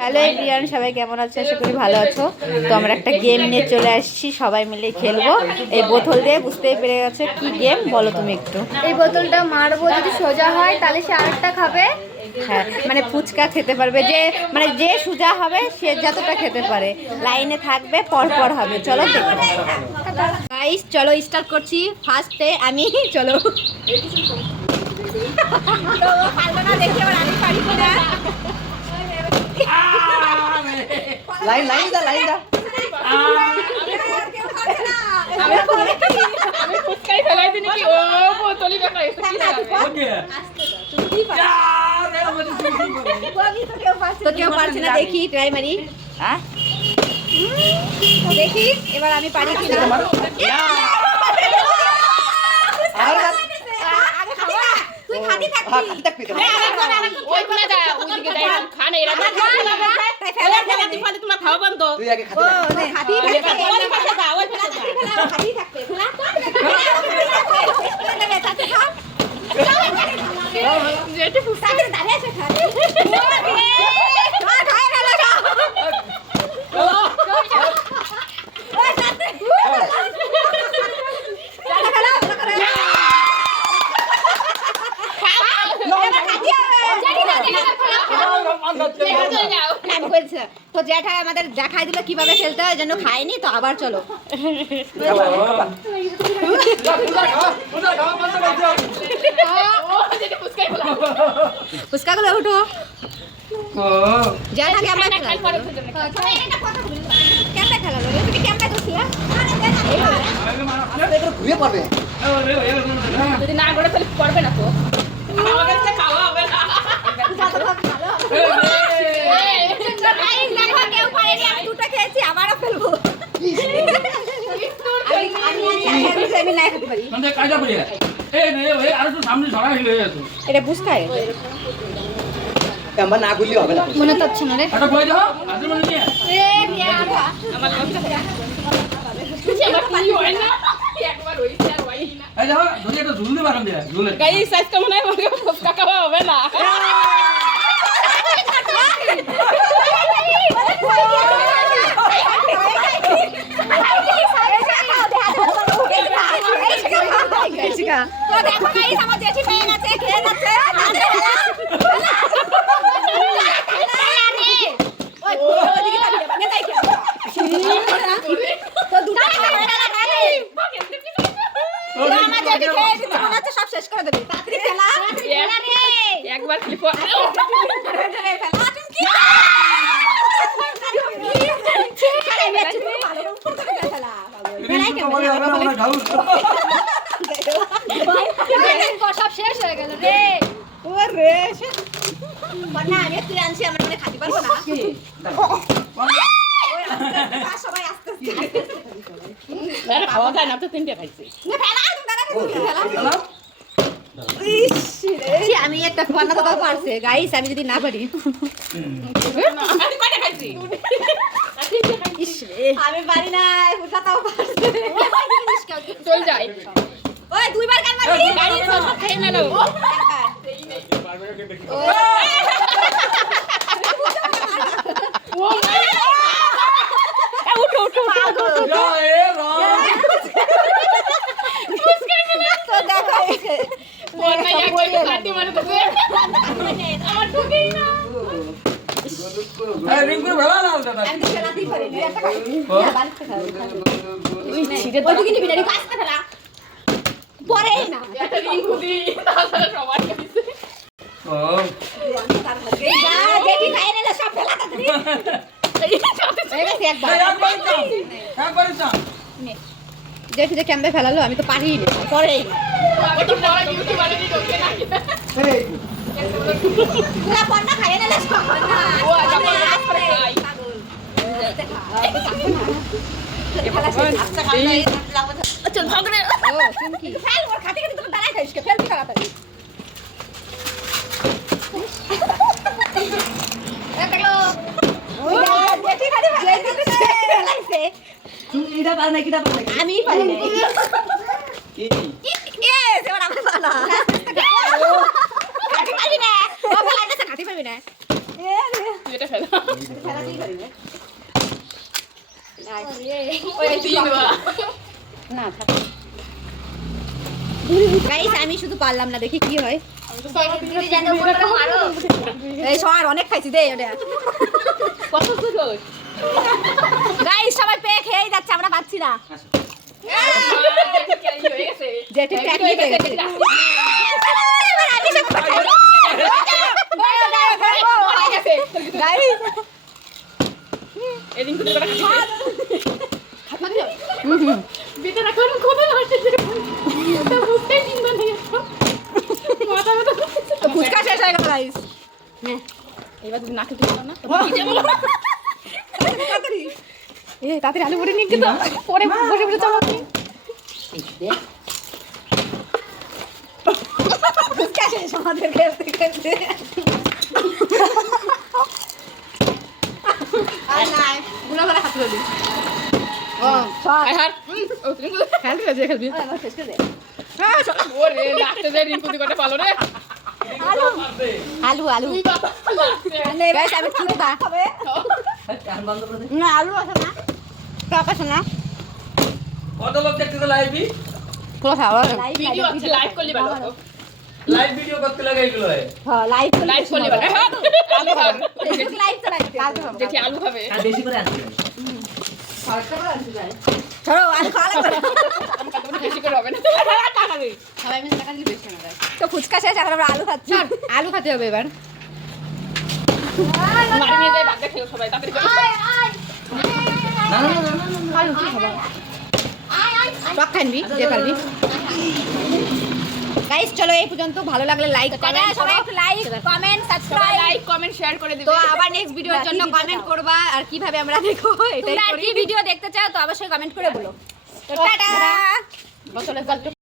Hello everyone, সবাই কেমন আছো? আশা করি ভালো আছো। তো আমরা একটা গেম নিয়ে চলে আসছি, সবাই মিলে খেলবো। এই বোতল দিয়ে বুঝতেই পেরে গেছে কি গেম, বলো তুমি একটু। এই বোতলটা মারবো, যদি সোজা হয় তাহলে সে আরেকটা খাবে। হ্যাঁ, মানে ফুচকা খেতে পারবে, যে মানে যে সোজা হবে সে যতটা খেতে পারে। লাইনে থাকবে, পর পর হবে। চলো দেখো গাইস, চলো স্টার্ট করছি। ফার্স্টে আমি, চলো। তো পারলো না দেখি, এবার আমি পারি না। লাইন দা আমি ফুচকাই ফেলাই দিনি কি ও বোতলি ফেলাই তো কেউ পারছে না, দেখি ট্রাই মারি। হ্যাঁ দেখি এবার আমি পারি কি না। তুই খাতি থাকবি। ওই কোনা যা ওইদিকে যাই খানে এরা তাই ফেলা তুই ফালে তোমার খাওয়া বন্ধ তুই আগে খাতে থাক। খাতি ওই পাশে যা ওই পাশে যা খাতি থাকবে। যেটা ফুচকা দাঁড়িয়ে আছে খাতি। তো জ্যাঠা আমাদের দেখাই দিল কিভাবে খেলতে হয়, জন্য খাইনি। তো আবার চলো, ফুচকাগুলো উঠো। জ্যাঠা কেমন কেমন খেলালো? তুমি কেমন করছিলা? ঘুরে পড়বে। যদি না করে তাহলে করবে না তো আমার কাছে খাওয়া হবে না কেউ পারেনি, আমি দুটো খেয়েছি, আবারও ফেলবো। আমি নাই খেতে পারি। এটা বুঝকায় আমরা না ঘুরলে হবে না। মনে তো হচ্ছে না রে। আমার কি হয় না একবার হইছে আর হই না গাইস আজকে মনে হয় আমাকে ফুচকা খাওয়া হবে না সব শেষ করে দেবে। একবার ক্লিপ সব শেষ হয়ে গেল রে। আমি তুই আনছি, আমার মনে খাতে পারবো না। সবাই আস্তে আস্তে খাওয়া যায় না তো তিনটে খাইছি আমি একটা পান্না তো পারছে গাইস, আমি যদি না পারি। আমি কয়টা খাইছি আমি পারি না, ফুটাও পারছে। চল যাই ওই দুইবার কান মারি। গাড়ি সব খেয়ে না নাও উঠো উঠো তো দেখো ওর ভাই একটু কাটি মারে তো আমার ঠকেই না আমি তো খেলাতেই পারি না। একটা খাই না, বাড়িতে খাই। তুই ছিড়ে ওই দিকে নিবি না, কাজটা ফেলা পরে না। একটা রিংকু দি তাহলে সবার কাছে দেখি খাই না, সব ফেলা তাড়াতাড়ি। হয়ে গেছে একবার। দেখি যে কেমনে ফেলালো, আমি তো পারি না। পরে কত বড় ডিউটি মানে দি ঢোকে না পুরা পন্না খাইয়ে নিলে সব না। ও আচ্ছা বড় রাত করে খাই চল ঝগড়ে ও চুমকি ফেল, ওর খাতে খাতে তুমি দাঁড়াই থাকিস, ফেল কি তাড়াতাড়ি। দেখো দেখি খালি ফেলাইছে। এটা পারে না, কিটা পারে না। আমি পারি না। কি? ইয়েস, এবার আমি পালা। খাতি পারবি না। ও ফেলাইতেছে, খাতি পারবি না। এটা ফেলো খেলাতেই পারি না। ওই তিনবার না থাক গাইস আমি শুধু পারলাম না দেখি কি হয় এই সবার অনেক খাইছি দে ওটা কত সুন্দর গাইস সবাই পেয়ে খেয়েই যাচ্ছে আমরা পাচ্ছি না হয়ে গেছে জেঠি ট্যাকলি হয়ে গেছে এবার আমি সব গাইস এদিন করে খাচ্ছি বেটা রাখো কোন হাসছে এটা বুঝতে দিন না মাথা মাথা তো ফুচকা শেষ হয়ে গেল গাইস এবার তুমি নাকে দিও না তাড়াতাড়ি তাড়াতাড়ি আলু ভরে নিয়ে কিন্তু পরে বসে বসে চামাচ্ছি ফুচকা শেষ আমাদের খেতে খেতে আর নাই গুলো করে হাত ধরে ও সব আই হার ও তুমি খেলবি যে খেলবি আমার শেষ করে দে ওরে নাকতে যায় রিঙ্কু দি কটা পালো রে আলু আলু তুই বাবা গাইস আমি কি দা খাবে ফ্যান বন্ধ করে দে। না আলু আছে না টক আছে না কত লোক দেখতেছে লাইভই পুরো খাওয়া ভিডিও আছে লাইভ করলি ভালো লাইভ ভিডিও করতে লাগে এগুলো হ্যাঁ লাইভ লাইভ করলি ভালো আলু খাবে লাইভ তো লাইভ দেখি আলু খাবে আর বেশি করে আনতে চলো আলু খাওয়া লাগবে বেশি করে হবে না সবাই মিলে টাকা দিলে বেশি না তো ফুচকা শেষ এখন আমরা আলু খাচ্ছি আলু খেতে হবে এবার মারি নিয়ে যায় বাদ দেখে সবাই তাড়াতাড়ি করে না না না না আলু কি খাবো টক খানবি যে পারবি গাইস চলো এই পর্যন্ত ভালো লাগলে লাইক কমেন্ট সবাই একটু like comment subscribe like comment share করে দিবে তো আবার নেক্সট ভিডিওর জন্য কমেন্ট করবা আর কিভাবে আমরা দেখো এটাই কি ভিডিও দেখতে চাও তো অবশ্যই কমেন্ট করে বলো তো টাটা বসলে